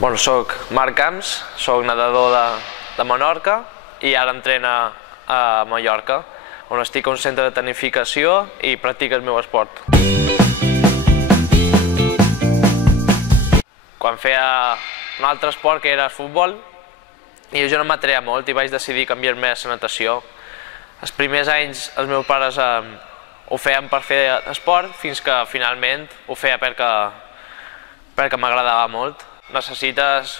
Bueno, soc Marc Camps, soc nedador de Menorca i ara entreno a Mallorca, on estic a un centre de tecnificació i practico el meu esport. Quan feia un altre esport, que era el futbol, i jo no m'atreia molt i vaig decidir canviar-me a la natació. Els primers anys els meus pares ho feien per fer esport, fins que finalment ho feia perquè m'agradava molt. Necessites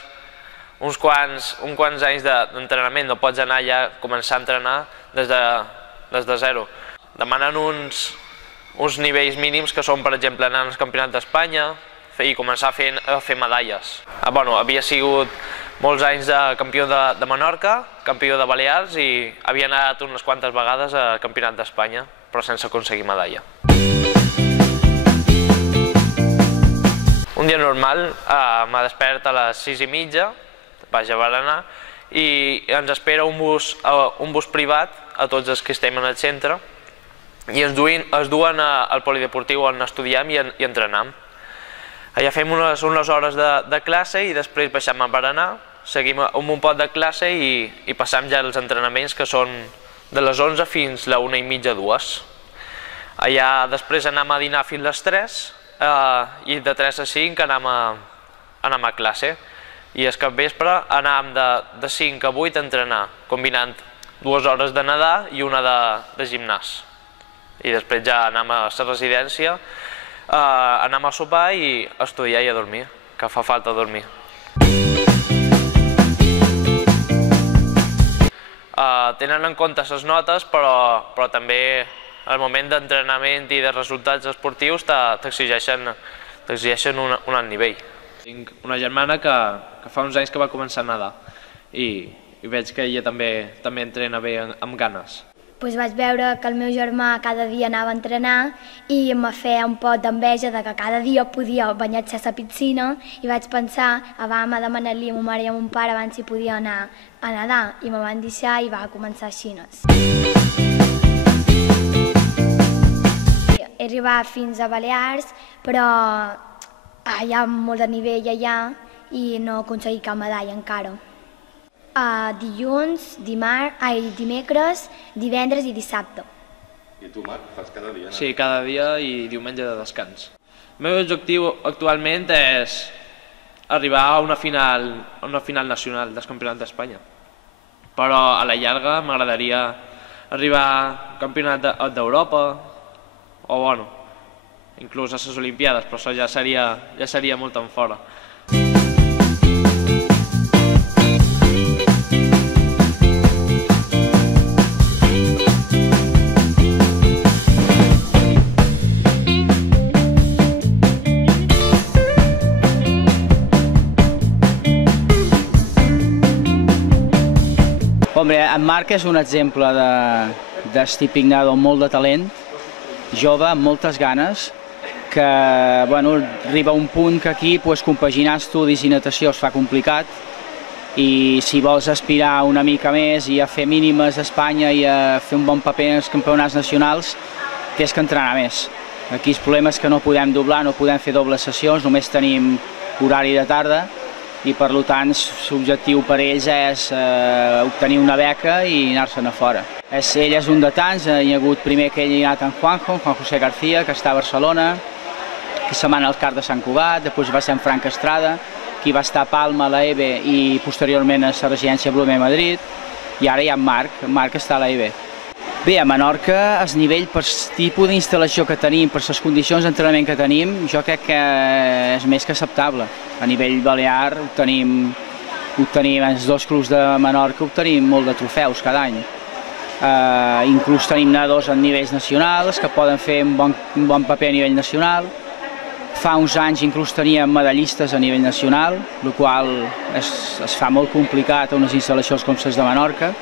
uns quants anys d'entrenament, no pots anar ja a començar a entrenar des de zero. Demanen uns nivells mínims que són, per exemple, anar als campionats d'Espanya i començar a fer medalles. Havia sigut molts anys de campió de Menorca, campió de Balears i havia anat unes quantes vegades al campionat d'Espanya, però sense aconseguir medalla. Un dia normal, me desperta a les 6:30, vaig a berenar i ens espera un bus privat a tots els que estem en el centre i ens duen al polideportiu on estudiem i entrenem. Allà fem unes hores de classe i després baixem a berenar, seguim un pot de classe i passem ja als entrenaments, que són de les 11 fins a la 1:30, 2. Allà després anem a dinar fins a les 3 i de 3 a 5 anem a classe. I al capvespre anem de 5 a 8 a entrenar, combinant 2 hores de nedar i una de gimnàs. I després ja anem a la residència, anem a sopar i a estudiar i a dormir, que fa falta dormir. Tenen en compte les notes, però també al moment d'entrenament i de resultats esportius t'exigeixen un alt nivell. Tinc una germana que fa uns anys que va començar a nedar i veig que ella també entrena bé amb ganes. Vaig veure que el meu germà cada dia anava a entrenar i em feia un pot d'enveja que cada dia podia banyar-se a la piscina i vaig pensar, vam a demanar-li a ma mare i a mon pare abans si podia anar a nedar i me van deixar i va començar així. He arribat fins a Balears, però hi ha molt de nivell allà i no he aconseguit cap medalla encara. Dilluns, dimecres, divendres i dissabte. I tu, Marc, fas cada dia? Sí, cada dia i diumenge de descans. El meu objectiu actualment és arribar a una final nacional dels campionats d'Espanya. Però a la llarga m'agradaria arribar al campionat d'Europa o, inclús a les Olimpiades, però això ja seria molt en fora. En Marc és un exemple del típic nedador amb molt de talent, jove, amb moltes ganes, que arriba a un punt que aquí compaginar estudis i natació es fa complicat i si vols aspirar una mica més i a fer mínimes a Espanya i a fer un bon paper en els campionats nacionals, tens que entrenar més. Aquí el problema és que no podem doblar, no podem fer dobles sessions, només tenim horari de tarda i per tant l'objectiu per ells és obtenir una beca i anar-se'n a fora. Ell és un de tants, hi ha hagut primer que ell hi ha anat en Juan José García, que està a Barcelona, que se'n va anar al CAR de Sant Cugat, després va ser en Frank Estrada, qui va estar a Palma, a la EVE i posteriorment a la residència Blume a Madrid, i ara hi ha en Marc està a la EVE. Bé, a Menorca, el nivell per el tipus d'instal·lació que tenim, per les condicions d'entrenament que tenim, jo crec que és més que acceptable. A nivell balear obtenim els dos clubs de Menorca, obtenim molt de trofeus cada any. Inclús tenim nedadors a nivells nacionals que poden fer un bon paper a nivell nacional. Fa uns anys inclús teníem medallistes a nivell nacional, el qual es fa molt complicat a unes instal·lacions com les de Menorca.